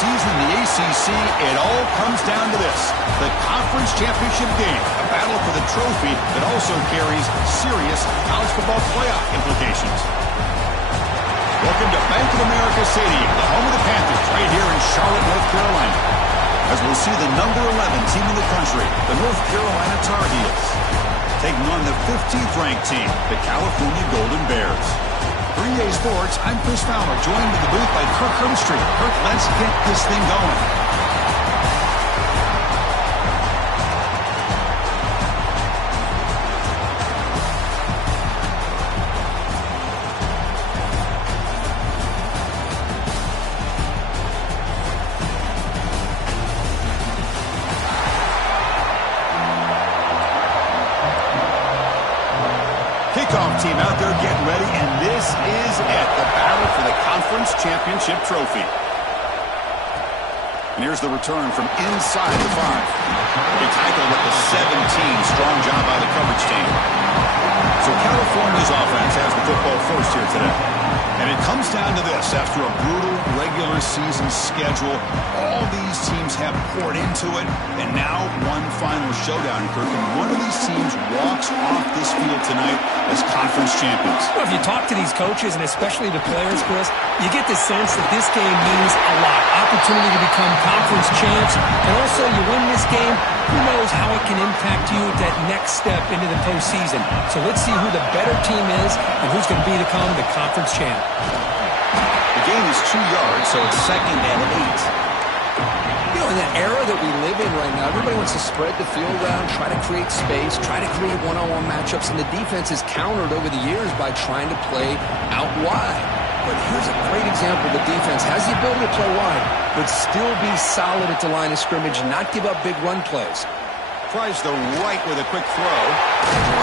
season in the ACC, it all comes down to this: the conference championship game, a battle for the trophy that also carries serious college football playoff implications. Welcome to Bank of America Stadium, the home of the Panthers, right here in Charlotte, North Carolina, as we'll see the number 11 team in the country, the North Carolina Tar Heels, taking on the 15th ranked team, the California Golden Bears. For EA Sports, I'm Chris Fowler, joined in the booth by Kirk Herbstreit. Kirk, let's get this thing going. Kickoff team out there getting ready, and this is it, the battle for the conference championship trophy. And here's the return from inside the 5. They tackle with the 17. Strong job by the coverage team. So California's offense has the football first here today. And it comes down to this: after a brutal regular season schedule, all these teams have poured into it, and now one final showdown, Kirk. And one of these teams walks off this field tonight as conference champions. Well, if you talk to these coaches, and especially the players, Chris, you get the sense that this game means a lot. Opportunity to become conference champs, and also you win this game, who knows how it can impact you at that next step into the postseason. So let's see who the better team is and who's going to become the conference champ. The game is 2 yards, so it's 2nd and 8. You know, in the era that we live in right now, everybody wants to spread the field around, try to create space, try to create one-on-one matchups, and the defense is countered over the years by trying to play out wide. But here's a great example. The defense has the ability to play wide, but still be solid at the line of scrimmage, not give up big run plays. Tries the right with a quick throw.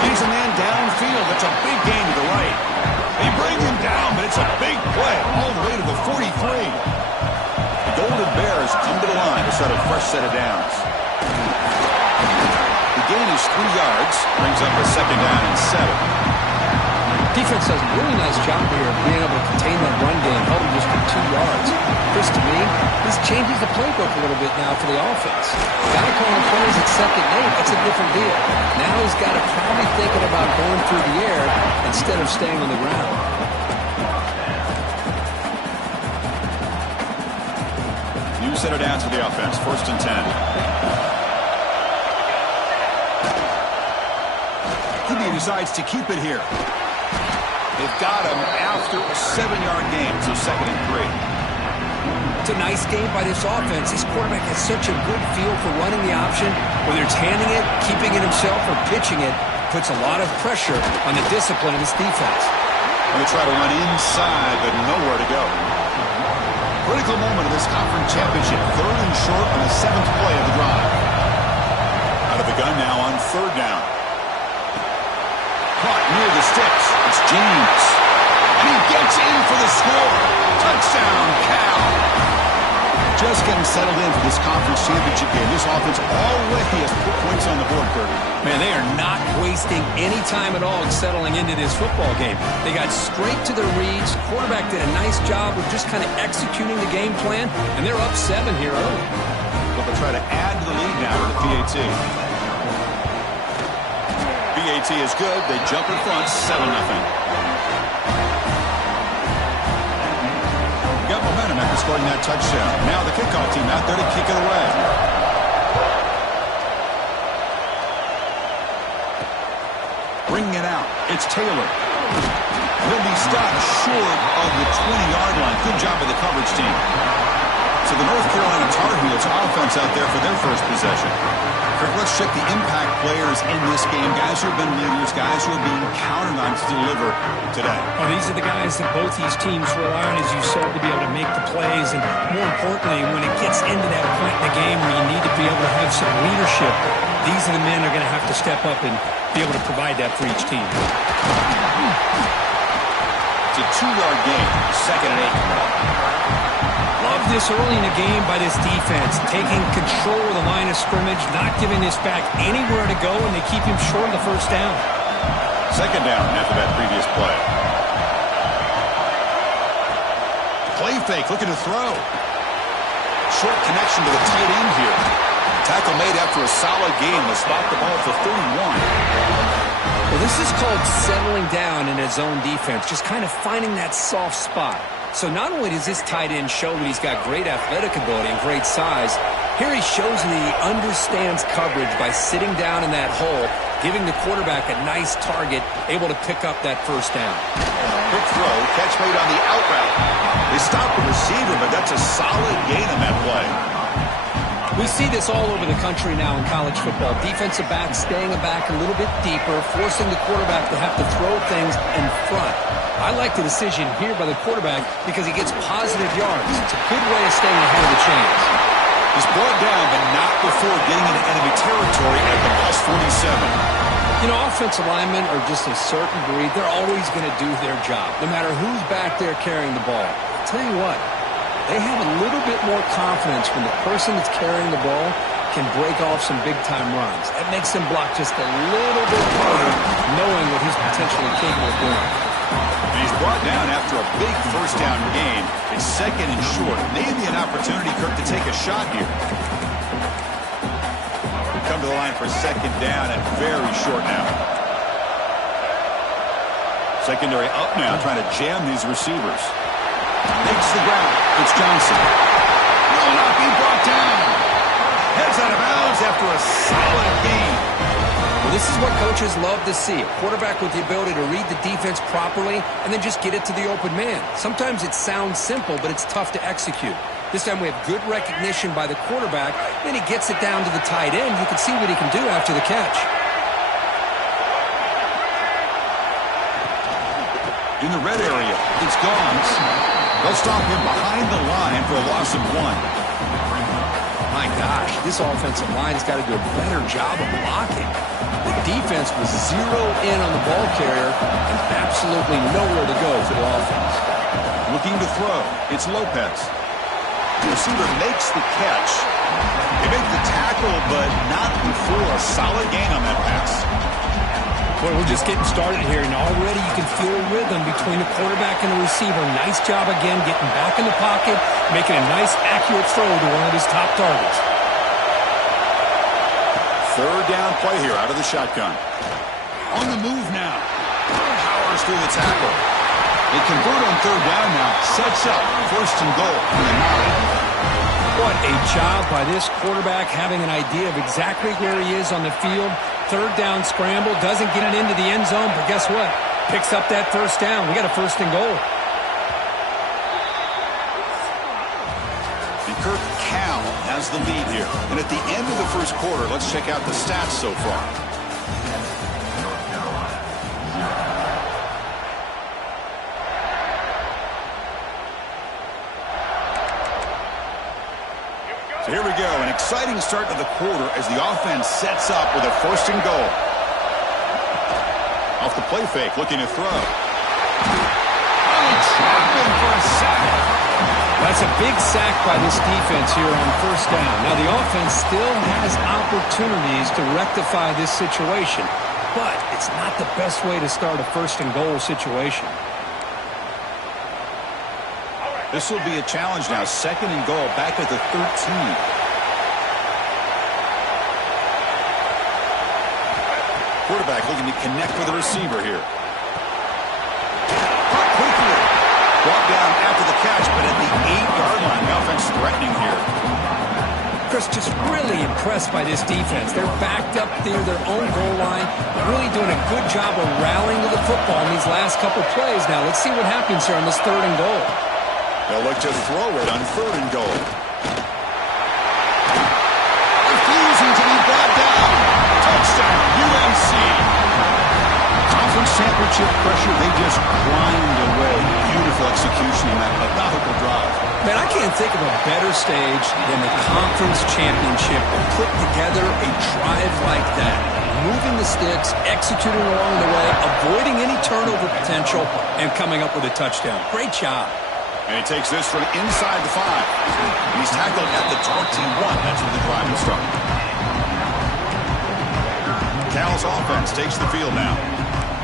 Finds a man downfield. That's a big gain to the right. They bring him down, but it's a big play all the way to the 43. The Golden Bears come to the line to set a fresh set of downs. The gain is 3 yards. Brings up a 2nd down and 7. Defense does a really nice job here of being able to contain that run game, held him just for 2 yards. Chris, to me, this changes the playbook a little bit now for the offense. Guy calling plays at 2nd and 8, that's a different deal. Now he's got to probably thinking about going through the air instead of staying on the ground. New set of downs for the offense, 1st and 10. He decides to keep it here. They've got him after a 7-yard gain, so 2nd and 3. It's a nice game by this offense. This quarterback has such a good feel for running the option. Whether it's handing it, keeping it himself, or pitching it, puts a lot of pressure on the discipline of this defense. They try to run inside, but nowhere to go. Critical moment of this conference championship. 3rd and short on the 7th play of the drive. Out of the gun now on 3rd down. Caught near the sticks. It's James. And he gets in for the score. Touchdown, Cal. Just getting settled in for this conference championship game. This offense already has put points on the board, Kirk. Man, they are not wasting any time at all settling into this football game. They got straight to their reads. Quarterback did a nice job of just kind of executing the game plan, and they're up 7 here early. But they'll try to add to the lead now with the PAT. PAT is good. They jump in front, 7-0. Got momentum after scoring that touchdown. Now the kickoff team out there to kick it away. Bringing it out. It's Taylor. He'll be stopped short of the 20-yard line. Good job by the coverage team. So the North Carolina Tar Heels offense out there for their first possession. Let's check the impact players in this game. Guys who have been leaders, guys who are being counted on to deliver today. Well, these are the guys that both these teams rely on, as you said, to be able to make the plays. And more importantly, when it gets into that point in the game where you need to be able to have some leadership, these are the men that are going to have to step up and be able to provide that for each team. It's a 2-yard gain, 2nd and 8. Love this early in the game by this defense, taking control of the line of scrimmage, not giving this back anywhere to go, and they keep him short of the 1st down. 2nd down after that previous play. Play fake, looking to throw. Short connection to the tight end here. Tackle made after a solid gain. Will spot the ball for 31. Well, this is called settling down in his own defense, just kind of finding that soft spot. So not only does this tight end show that he's got great athletic ability and great size, here he shows that he understands coverage by sitting down in that hole, giving the quarterback a nice target, able to pick up that first down. Quick throw, catch made on the out route. They stop the receiver, but that's a solid gain on that play. We see this all over the country now in college football. Defensive backs staying back a little bit deeper, forcing the quarterback to have to throw things in front. I like the decision here by the quarterback because he gets positive yards. It's a good way of staying ahead of the chains. He's brought down, but not before getting into enemy territory at the plus 47. You know, offensive linemen are just a certain breed. They're always going to do their job, no matter who's back there carrying the ball. I'll tell you what, they have a little bit more confidence when the person that's carrying the ball can break off some big-time runs. That makes them block just a little bit harder, knowing what he's potentially capable of doing. And he's brought down after a big first down gain. It's second and short. Maybe an opportunity, Kirk, to take a shot here. We come to the line for second down and very short now. Secondary up now, trying to jam these receivers. Makes the ground. It's Johnson. Will not be brought down. Heads out of bounds after a solid gain. Well, this is what coaches love to see. A quarterback with the ability to read the defense properly and then just get it to the open man. Sometimes it sounds simple, but it's tough to execute. This time we have good recognition by the quarterback, then he gets it down to the tight end. You can see what he can do after the catch. In the red area, it's Gomes. They'll stop him behind the line for a loss of 1. My gosh, this offensive line has got to do a better job of blocking. The defense was zeroed in on the ball carrier and absolutely nowhere to go for the offense. Looking to throw. It's Lopez. The receiver makes the catch. They make the tackle, but not before a solid gain on that pass. Boy, we're just getting started here, and already you can feel a rhythm between the quarterback and the receiver. Nice job again getting back in the pocket, making a nice, accurate throw to one of his top targets. Third down play here out of the shotgun. On the move now. Powers through the tackle. They convert on third down now. Sets up first and goal from the 9. What a job by this quarterback having an idea of exactly where he is on the field. Third down scramble, doesn't get it into the end zone, but guess what? Picks up that first down. We got a first and goal. And Kirk Cal has the lead here. And at the end of the first quarter, let's check out the stats so far. So here we go, an exciting start to the quarter as the offense sets up with a first and goal. Off the play fake, looking to throw. Oh, Chapman for a sack. That's a big sack by this defense here on first down. Now, the offense still has opportunities to rectify this situation, but it's not the best way to start a first and goal situation. This will be a challenge now. Second and goal, back at the 13. Quarterback looking to connect with the receiver here. Quickly brought down after the catch, but at the 8-yard line, the offense threatening here. Chris, just really impressed by this defense. They're backed up near their own goal line, really doing a good job of rallying to the football in these last couple plays. Now, let's see what happens here on this third and goal. They'll look to throw it on third and goal. Refusing to be brought down. Touchdown, UNC. Conference championship pressure, they just grind away. Beautiful execution in that methodical drive. Man, I can't think of a better stage than the conference championship to put together a drive like that. Moving the sticks, executing along the way, avoiding any turnover potential, and coming up with a touchdown. Great job. And he takes this from inside the 5. He's tackled at the 21. That's where the drive will start. Cal's offense takes the field now.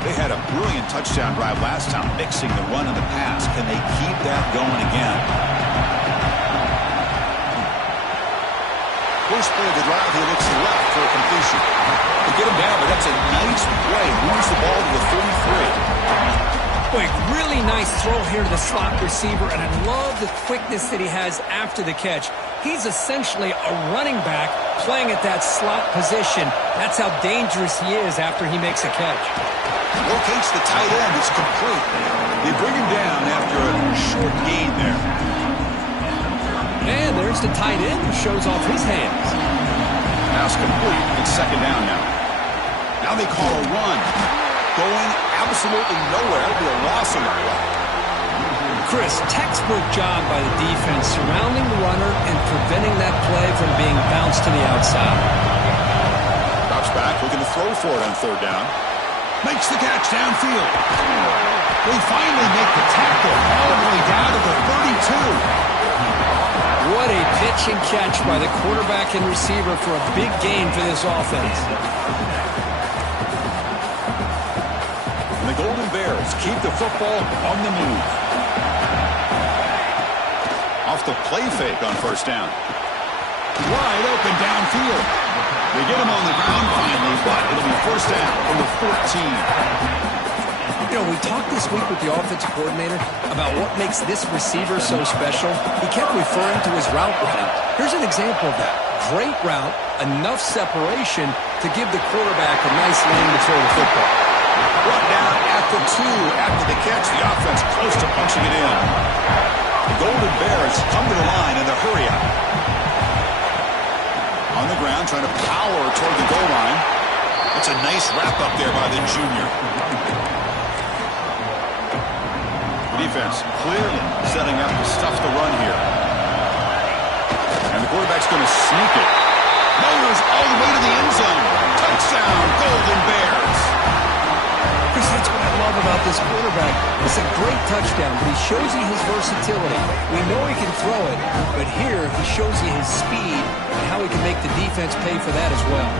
They had a brilliant touchdown drive last time, mixing the run and the pass. Can they keep that going again? First play of the drive, he looks left for a completion. They get him down, but that's a nice play. Moves the ball to the 33. Boy, really nice throw here to the slot receiver, and I love the quickness that he has after the catch. He's essentially a running back playing at that slot position. That's how dangerous he is after he makes a catch. Locates the tight end. It's complete. They bring him down after a short gain there. And there's the tight end who shows off his hands. Pass complete. It's second down now. Now they call a run. Going absolutely nowhere. It'll be a loss on the play. Chris, textbook job by the defense surrounding the runner and preventing that play from being bounced to the outside. Drops back, looking to throw for it on third down. Makes the catch downfield. They finally make the tackle all the way down to the 32. What a pitch and catch by the quarterback and receiver for a big gain for this offense. And the Golden Bears keep the football on the move. Off the play fake on first down. Wide open downfield. They get him on the ground finally, but it'll be first down from the 14. You know, we talked this week with the offensive coordinator about what makes this receiver so special. He kept referring to his route running. Here's an example of that. Great route, enough separation to give the quarterback a nice lane to throw the football. Brought down after two. After the catch, the offense close to punching it in. The Golden Bears come to the line in the hurry up. On the ground, trying to power toward the goal line. It's a nice wrap up there by the junior. Defense clearly setting up to stuff the run here. And the quarterback's going to sneak it. Motors all the way to the end zone. Touchdown, Golden Bears. Chris, that's what I love about this quarterback. It's a great touchdown, but he shows you his versatility. We know he can throw it, but here he shows you his speed and how he can make the defense pay for that as well.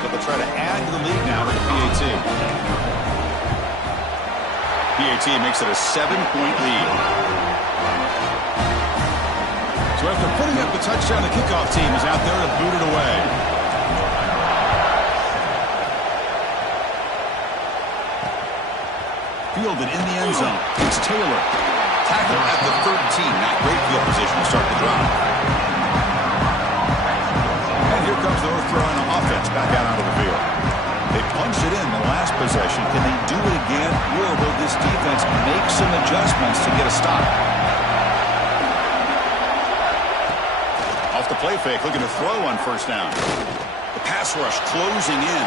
So they'll try to add to the lead now with the PAT. PAT makes it a 7-point lead. So after putting up the touchdown, the kickoff team is out there to boot it away. Fielded in the end zone. It's Taylor. Tackle at the 13. Not great field position to start the drive. And here comes the North Carolina offense back out onto the field. They punched it in the last possession. Can they do it again, or will this defense make some adjustments to get a stop? Off the play fake, looking to throw on first down. The pass rush closing in.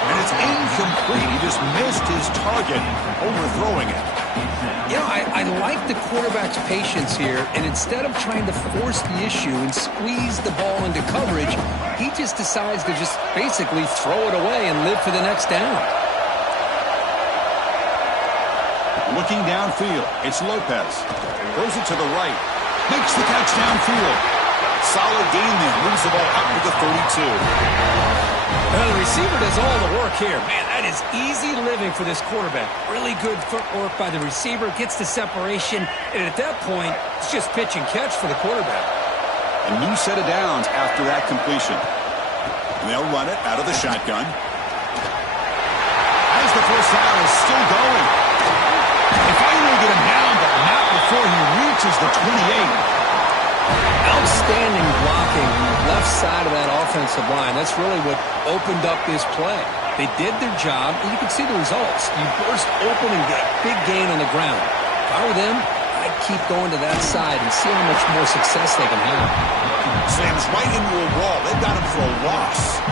And it's incomplete. He just missed his target, overthrowing it. You know, I like the quarterback's patience here, and instead of trying to force the issue and squeeze the ball into coverage, he just decides to just basically throw it away and live for the next down. Looking downfield, it's Lopez. Throws it to the right. Makes the catch downfield. Solid gain there. Moves the ball up to the 32. Well, the receiver does all the work here. Man, that is easy living for this quarterback. Really good footwork by the receiver. Gets the separation. And at that point, it's just pitch and catch for the quarterback. A new set of downs after that completion. And they'll run it out of the shotgun. As the first down is still going. They finally get him down, but not before he reaches the 28. Outstanding blocking on the left side of that offensive line. That's really what opened up this play. They did their job, and you can see the results. You burst open and get a big gain on the ground. If I were them, I'd keep going to that side and see how much more success they can have. Slams right into a wall. They've got him for a loss.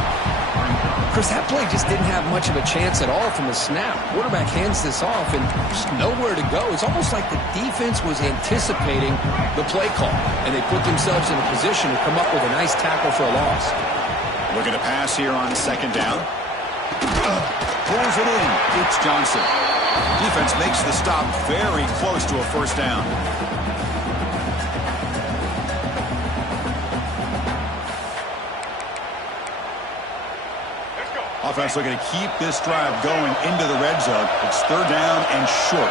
Chris, that play just didn't have much of a chance at all from the snap. Quarterback hands this off, and just nowhere to go. It's almost like the defense was anticipating the play call, and they put themselves in a position to come up with a nice tackle for a loss. Looking to pass here on second down. Pulls it in. It's Johnson. Defense makes the stop very close to a first down. Offense looking to keep this drive going into the red zone. It's third down and short.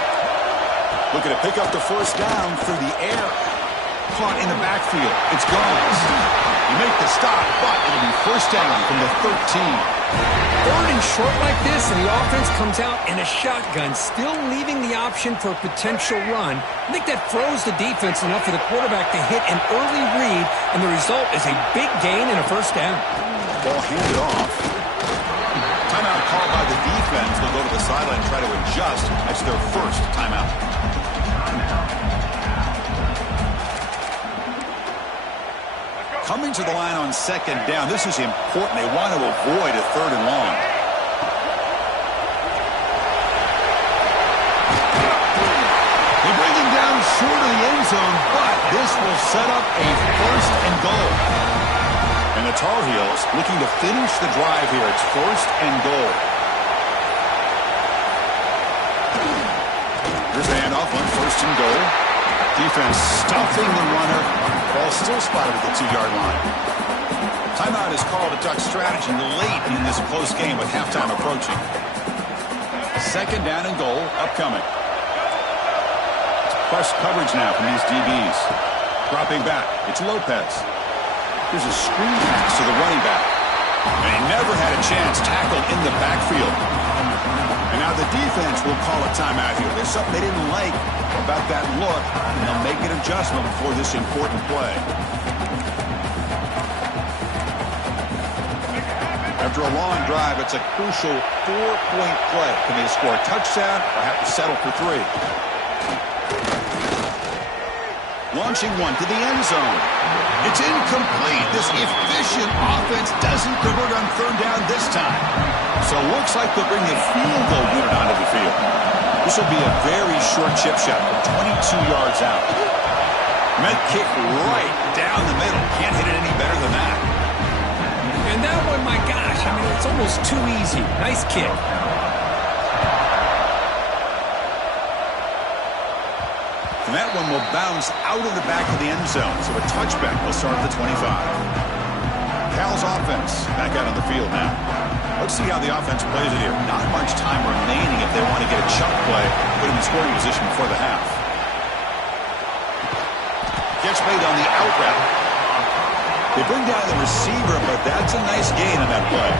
Looking to pick up the first down through the air. Caught in the backfield. It's gone. You make the stop, but it'll be first down from the 13. Third and short like this, and the offense comes out in a shotgun, still leaving the option for a potential run. I think that froze the defense enough for the quarterback to hit an early read, and the result is a big gain and a first down. Ball handed off. Timeout called by the defense. They'll go to the sideline and try to adjust. That's their first timeout. Coming to the line on second down. This is important. They want to avoid a third and long. They bring him down short of the end zone, but this will set up a first and goal. And the Tar Heels looking to finish the drive here. It's first and goal. Here's the handoff on first and goal. Defense stuffing the runner. Ball still spotted at the 2-yard line. Timeout is called a duck strategy late in this close game with halftime approaching. Second down and goal upcoming. Press coverage now from these DBs. Dropping back. It's Lopez. Here's a screen pass to the running back. And he never had a chance tackled in the backfield. And now the defense will call a timeout here. There's something they didn't like about that look, and they'll make an adjustment before this important play. After a long drive, it's a crucial 4-point play. Can they score a touchdown or have to settle for 3? Launching one to the end zone. It's incomplete. This efficient offense doesn't convert on third down this time. So it looks like they'll bring the field goal unit onto the field. This will be a very short chip shot from 22 yards out. Meant kick right down the middle. Can't hit it any better than that. And that one, my gosh, I mean, it's almost too easy. Nice kick. And that one will bounce out of the back of the end zone. So a touchback will start at the 25. Cal's offense back out on the field now. Let's see how the offense plays it here. Not much time remaining if they want to get a chunk play, put him in scoring position before the half. Catch made on the out route. They bring down the receiver, but that's a nice gain on that play.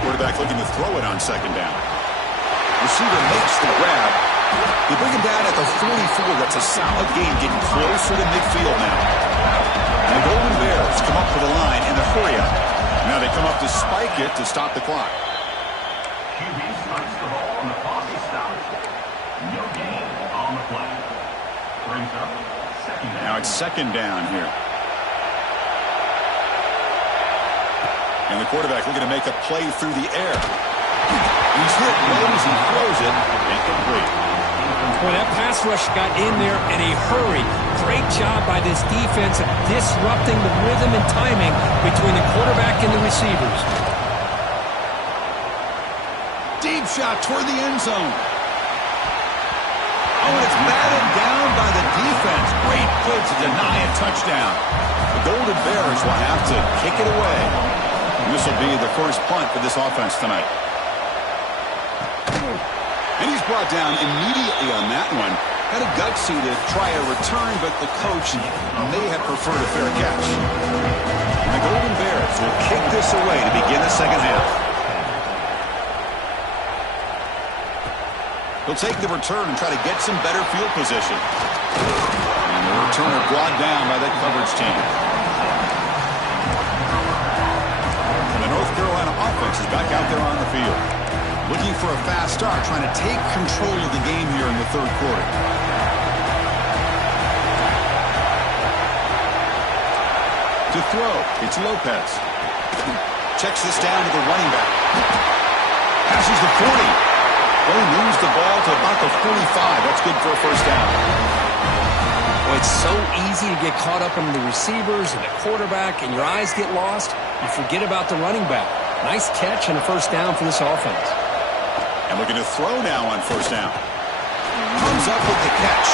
Quarterback looking to throw it on second down. Receiver makes the grab. They bring him down at the 44. That's a solid gain, getting closer to midfield now. And the Golden Bears come up for the line in the hurry up. Now they come up to spike it to stop the clock. QB spikes the ball on the clock is stopped. No gain on the play. Brings up second down. Now it's second down here. And the quarterback looking to make a play through the air. He's hit low as he throws it. Incomplete. Boy, that pass rush got in there in a hurry. Great job by this defense of disrupting the rhythm and timing between the quarterback and the receivers. Deep shot toward the end zone. Oh, and it's batted down by the defense. Great play to deny a touchdown. The Golden Bears will have to kick it away. And this will be the first punt for this offense tonight. And he's brought down immediately on that one. Had a gutsy to try a return, but the coach may have preferred a fair catch. And the Golden Bears will kick this away to begin the second half. He'll take the return and try to get some better field position. And the returner brought down by that coverage team. And the North Carolina offense is back out there on the field. Looking for a fast start, trying to take control of the game here in the third quarter. To throw, it's Lopez. Checks this down to the running back. Passes the 40. Well, he moves the ball to about the 45. That's good for a first down. Well, it's so easy to get caught up in the receivers and the quarterback, and your eyes get lost. You forget about the running back. Nice catch and a first down for this offense. And looking to throw now on first down. Comes up with the catch.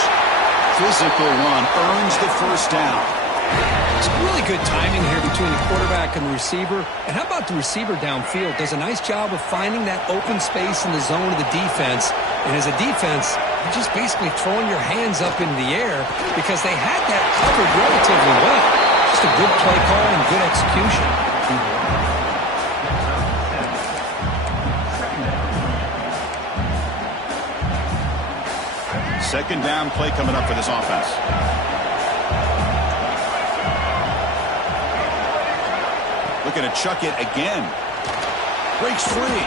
Physical run earns the first down. It's really good timing here between the quarterback and the receiver. And how about the receiver downfield? Does a nice job of finding that open space in the zone of the defense. And as a defense, You're just basically throwing your hands up in the air because they had that covered relatively well. Just a good play call and good execution. Second down play coming up for this offense. Looking to chuck it again. Breaks free.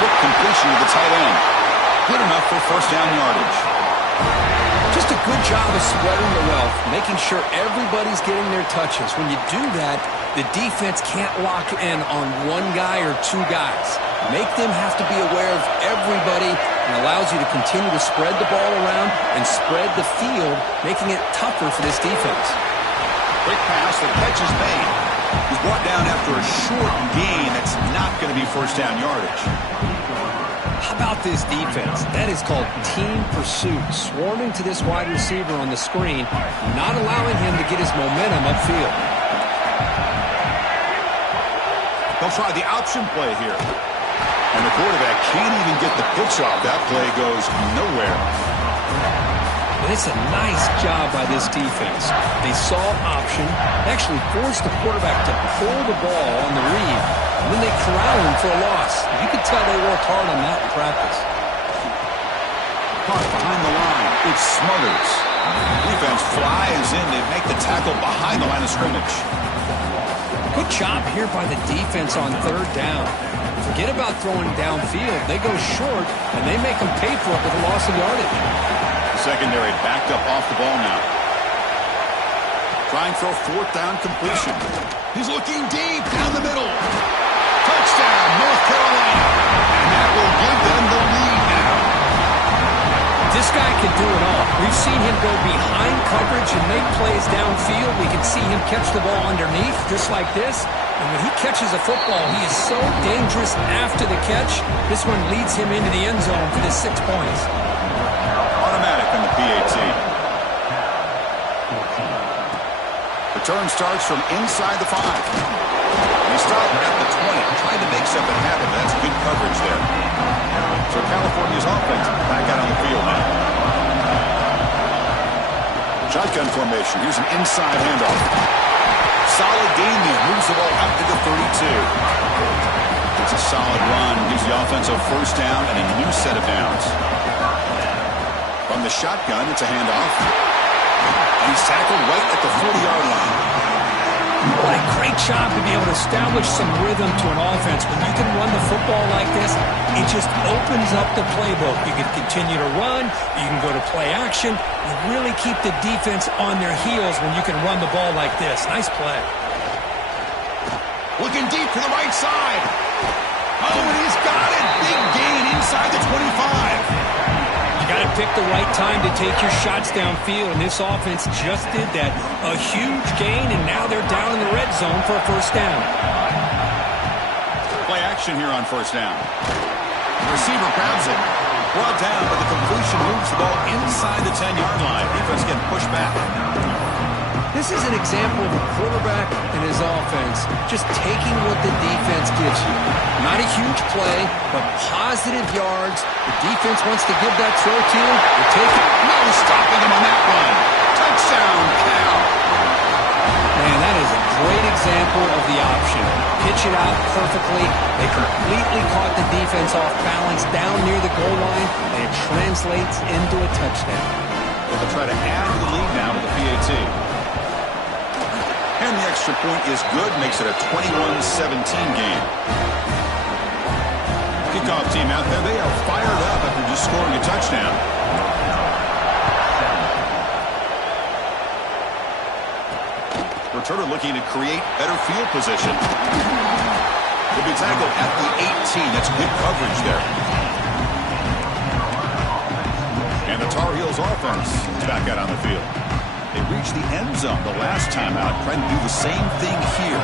Quick completion to the tight end. Good enough for first down yardage. Just a good job of spreading the wealth, making sure everybody's getting their touches. When you do that, the defense can't lock in on one guy or two guys. Make them have to be aware of everybody, and allows you to continue to spread the ball around and spread the field, making it tougher for this defense. Quick pass, the catch is made. He's brought down after a short gain. That's not going to be first down yardage. How about this defense? That is called team pursuit. Swarming to this wide receiver on the screen, not allowing him to get his momentum upfield. They'll try the option play here. And the quarterback can't even get the pitch off. That play goes nowhere. And it's a nice job by this defense. They saw option, actually forced the quarterback to pull the ball on the read, and then they corral him for a loss. You could tell they worked hard on that in practice. Caught behind the line. It's Smothers. Defense flies in to make the tackle behind the line of scrimmage. Good job here by the defense on third down. Forget about throwing downfield. They go short, and they make them pay for it with a loss of yardage. Secondary backed up off the ball now. Trying for a fourth down completion. He's looking deep down the middle. Touchdown, North Carolina. And that will give them the lead now. This guy can do it all. We've seen him go behind coverage and make plays downfield. We can see him catch the ball underneath, just like this. And when he catches a football, he is so dangerous after the catch. This one leads him into the end zone for the 6 points. Automatic on the PAT. Return starts from inside the 5. They stop at the 20, trying to make something happen. That's good coverage there. So California's offense back out on the field now. Shotgun formation. Here's an inside handoff. Solid Damian moves the ball out to the 32. It's a solid run. Gives the offense a first down and a new set of downs. From the shotgun, it's a handoff. And he's tackled right at the 40-yard line. What a great job to be able to establish some rhythm to an offense. When you can run the football like this, it just opens up the playbook. You can continue to run. You can go to play action. You really keep the defense on their heels when you can run the ball like this. Nice play. Looking deep to the right side. Oh, and he's got it. Big gain inside the 25. You got to pick the right time to take your shots downfield, and this offense just did that. A huge gain, and now they're down in the red zone for a first down. Play action here on first down. The receiver grabs it. Brought down, but the completion moves the ball inside the 10-yard line. Defense getting pushed back. This is an example of a quarterback and his offense just taking what the defense gives you. Not a huge play, but positive yards. The defense wants to give that throw to you. You take it. No stopping him on that one. Touchdown, Cal. Man, that is a great example of the option. Pitch it out perfectly. They completely caught the defense off balance down near the goal line, and it translates into a touchdown. They'll try to add to the lead now with the PAT. And the extra point is good, makes it a 21-17 game. Kickoff team out there, they are fired up after just scoring a touchdown. Returner looking to create better field position. Will be tackled at the 18. That's good coverage there. And the Tar Heels offense is back out on the field. They reached the end zone the last time out, trying to do the same thing here.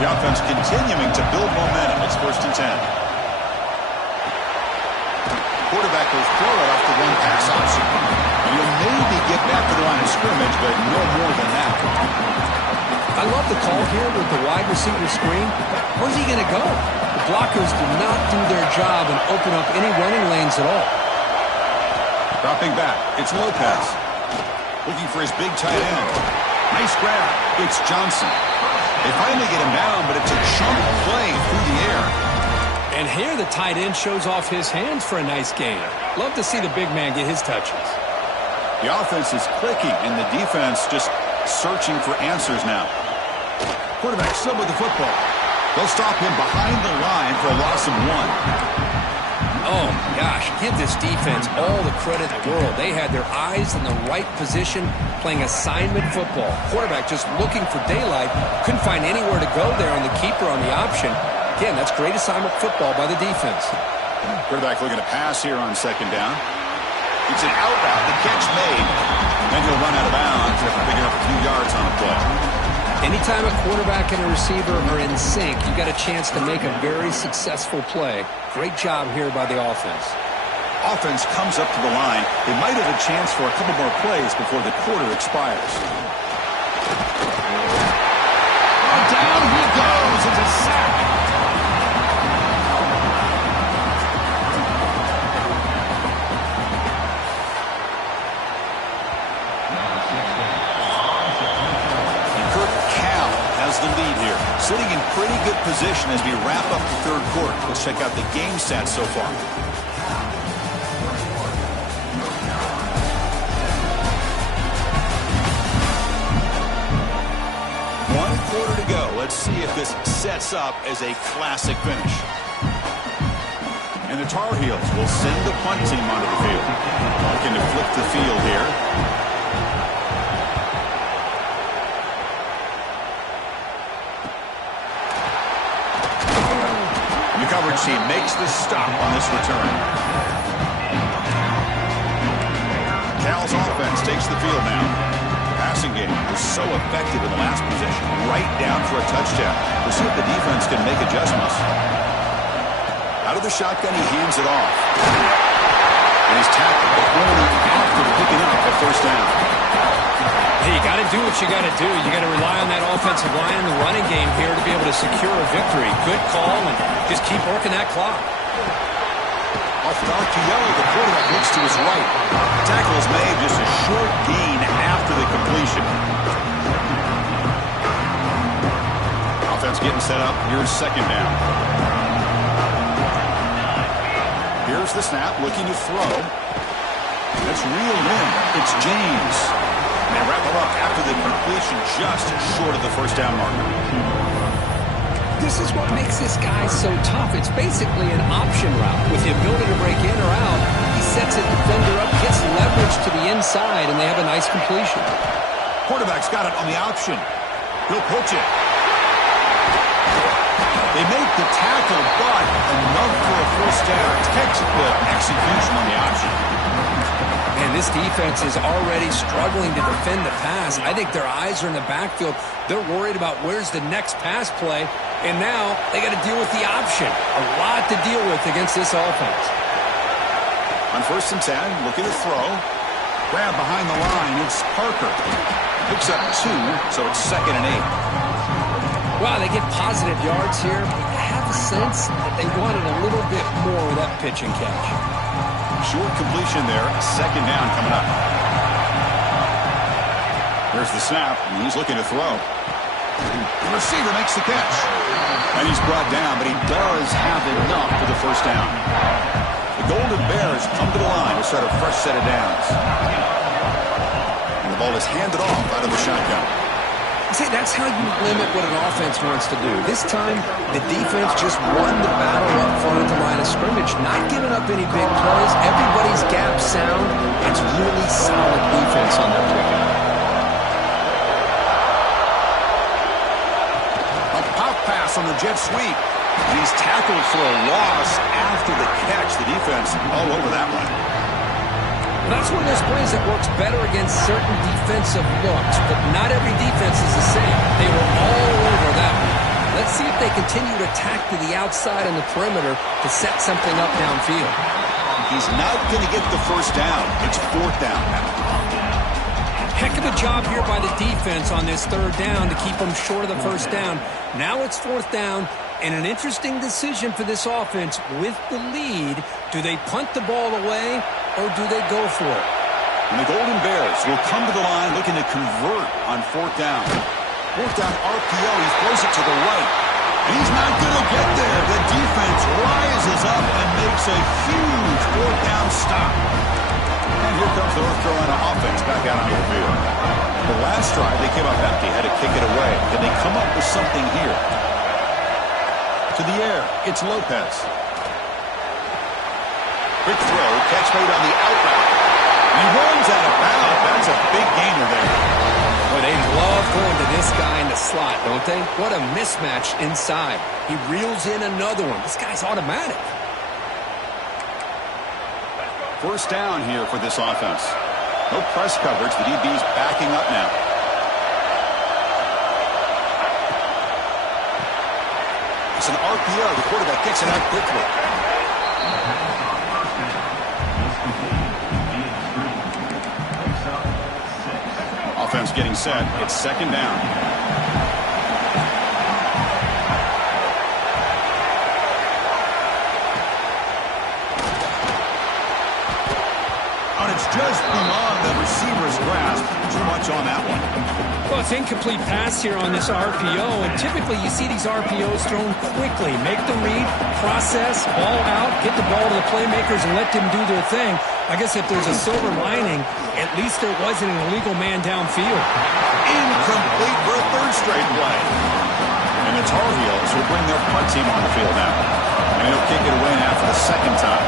The offense continuing to build momentum. It's 1st and 10. Quarterback will throw it off the one pass option. And he'll maybe get back to the line of scrimmage, but no more than that. I love the call here with the wide receiver screen. Where's he going to go? The blockers do not do their job and open up any running lanes at all. Dropping back, it's Lopez. Looking for his big tight end. Nice grab. It's Johnson. They finally get him down, but it's a chunk play through the air. And here the tight end shows off his hands for a nice gain. Love to see the big man get his touches. The offense is clicking, and the defense just searching for answers now. Quarterback still with the football. They'll stop him behind the line for a loss of 1. Oh, my gosh. Give this defense all the credit in the world. They had their eyes in the right position playing assignment football. Quarterback just looking for daylight. Couldn't find anywhere to go there on the keeper on the option. Again, that's great assignment football by the defense. Quarterback looking to pass here on second down. It's an out route. The catch made. Then he'll run out of bounds after picking up a few yards on the play. Anytime a quarterback and a receiver are in sync, you got a chance to make a very successful play. Great job here by the offense. Offense comes up to the line. They might have a chance for a couple more plays before the quarter expires. Down he goes. It's a sack. The lead here, sitting in pretty good position as we wrap up the third quarter. Let's check out the game stats so far. One quarter to go. Let's see if this sets up as a classic finish. And the Tar Heels will send the punt team onto the field. Looking to flip the field here. Coverage team makes the stop on this return. Cal's offense takes the field now. Passing game was so effective in the last possession. Right down for a touchdown. We'll see if the defense can make adjustments. Out of the shotgun, he hands it off. And he's tackled the corner after picking up a first down. Hey, you got to do what you got to do. You got to rely on that offensive line in the running game here to be able to secure a victory. Good call, and just keep working that clock. Off Darkiello, the quarterback looks to his right. The tackle is made, just a short gain after the completion. Offense getting set up. Here's second down. Here's the snap, looking to throw. That's reeled in. It's James. And they wrap him up after the completion, just short of the first down marker. This is what makes this guy so tough. It's basically an option route. With the ability to break in or out, he sets a defender up, gets leverage to the inside, and they have a nice completion. Quarterback's got it on the option. He'll pitch it. They make the tackle, but enough for a first down. Textbook execution on the option. And this defense is already struggling to defend the pass. I think their eyes are in the backfield. They're worried about where's the next pass play. And now they got to deal with the option. A lot to deal with against this offense. On 1st and 10, looking to throw. Grab behind the line. It's Parker. Picks up 2, so it's 2nd and 8. Well, they get positive yards here, but I have a sense that they wanted a little bit more with that pitch and catch. Short completion there. 2nd down coming up. There's the snap, and he's looking to throw. The receiver makes the catch. And he's brought down, but he does have enough for the first down. The Golden Bears come to the line to start a fresh set of downs. And the ball is handed off out of the shotgun. See, that's how you limit what an offense wants to do. This time, the defense just won the battle up front at the line of scrimmage, not giving up any big plays. Everybody's gap sound. It's really solid defense on their play. A pop pass on the jet sweep. And he's tackled for a loss after the catch. The defense all over that one. That's one of those plays that works better against certain defensive looks, but not every defense is the same. They were all over that one. Let's see if they continue to attack to the outside on the perimeter to set something up downfield. He's not going to get the first down. It's 4th down. Heck of a job here by the defense on this 3rd down to keep them short of the first down. Now it's 4th down. And an interesting decision for this offense with the lead. Do they punt the ball away or do they go for it? And the Golden Bears will come to the line looking to convert on 4th down. 4th down RPO. He throws it to the right. And he's not going to get there. The defense rises up and makes a huge 4th down stop. And here comes the North Carolina offense back out onto the field. The last drive, they came up empty, had to kick it away. Can they come up with something here? To the air, it's Lopez. Quick throw, catch made on the out route. He runs out of bounds. That's a big gainer there. Well, they love going to this guy in the slot, don't they? What a mismatch inside. He reels in another one. This guy's automatic. 1st down here for this offense. No press coverage. The DB's backing up now. It's an RPO. The quarterback gets it out quickly. Offense getting set. It's 2nd down. Just beyond the receiver's grasp. Too much on that one. Well, it's incomplete pass here on this RPO, and typically you see these RPOs thrown quickly. Make the read, process, ball out, get the ball to the playmakers and let them do their thing. I guess if there's a silver lining, at least there wasn't an illegal man downfield. Incomplete for a 3rd straight play. And the Tar Heels will bring their punt team on the field now. And he'll kick it away now for the 2nd time.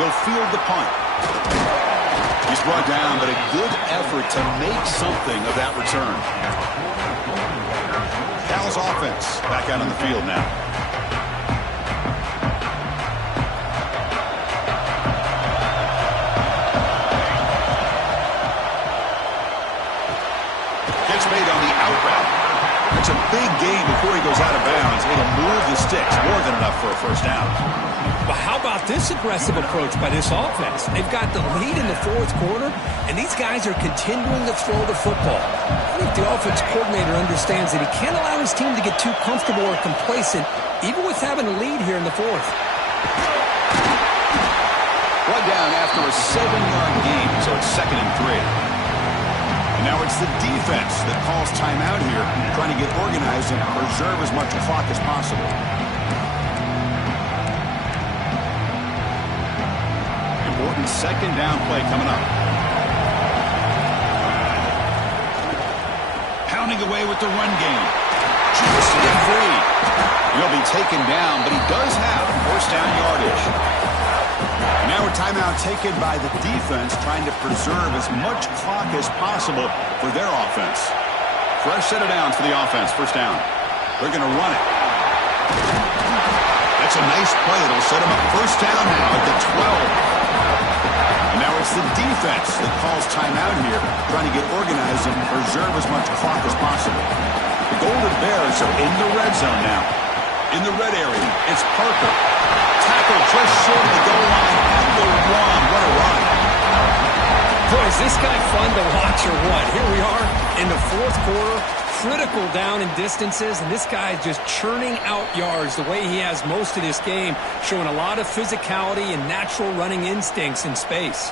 He'll field the punt. He's brought down, but a good effort to make something of that return. Cal's offense back out on the field now. Gets made on the out route. It's a big gain before he goes out of bounds. It'll move the sticks. More than enough for a 1st down. But how about this aggressive approach by this offense? They've got the lead in the 4th quarter, and these guys are continuing to throw the football. I think the offense coordinator understands that he can't allow his team to get too comfortable or complacent, even with having a lead here in the 4th. One down after a 7-yard gain, so it's 2nd and 3. And now it's the defense that calls timeout here, trying to get organized and preserve as much clock as possible. Important 2nd down play coming up. Pounding away with the run game. Just to get free. He'll be taken down, but he does have 1st down yardage. And now a timeout taken by the defense, trying to preserve as much clock as possible for their offense. Fresh set of downs for the offense. 1st down. They're going to run it. That's a nice play. It'll set him up 1st down now at the 12. And now it's the defense that calls timeout here, trying to get organized and preserve as much clock as possible. The Golden Bears are in the red zone now. In the red area, it's Parker. Tackle just short of the goal line at the 1. What a run. Boy, is this guy fun to watch or what? Here we are in the 4th quarter, critical down in distances, and this guy is just churning out yards the way he has most of this game, showing a lot of physicality and natural running instincts in space.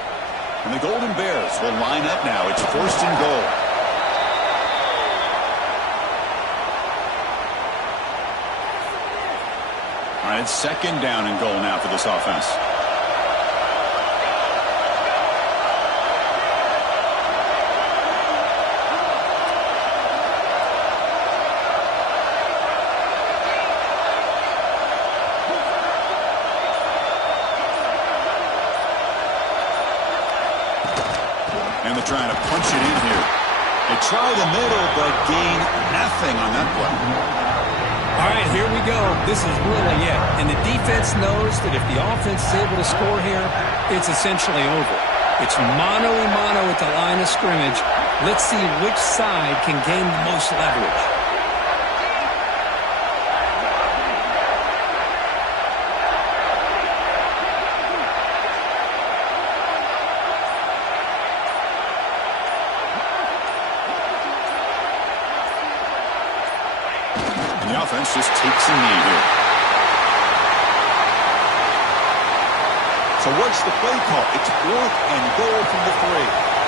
And the Golden Bears will line up now. It's 1st and goal. All right, it's 2nd down and goal now for this offense. And they're trying to punch it in here. They try the middle, but gain nothing on that play. All right, here we go. This is really it. And the defense knows that if the offense is able to score here, it's essentially over. It's mano-a-mano at the line of scrimmage. Let's see which side can gain the most leverage. offense just takes a knee here. So what's the play call? It's 4th and goal from the 3.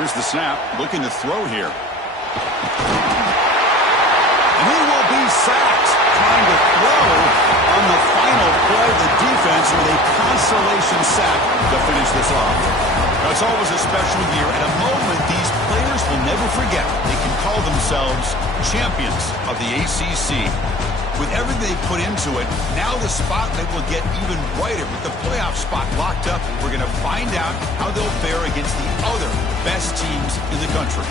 Here's the snap, looking to throw here. And he will be sacked, trying to throw on the final play. The defense with a consolation sack to finish this off. Now, it's always a special year, and a moment these players will never forget. They can call themselves champions of the ACC. With everything they put into it, now the spotlight will get even brighter. With the playoff spot locked up, we're going to find out how they'll fare against the other best teams in the country.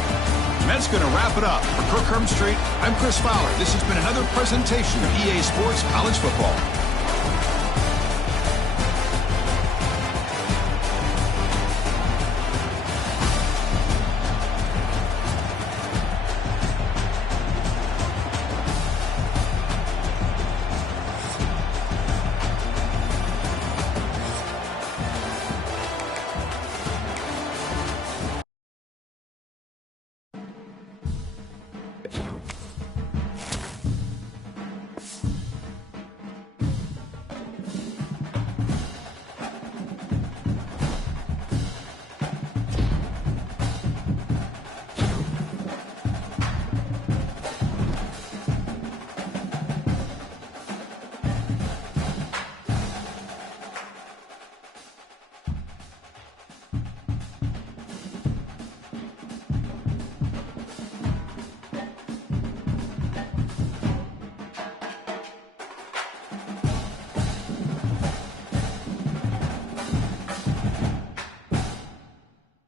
And that's going to wrap it up. For Kirk Herbstreit, I'm Chris Fowler. This has been another presentation of EA Sports College Football.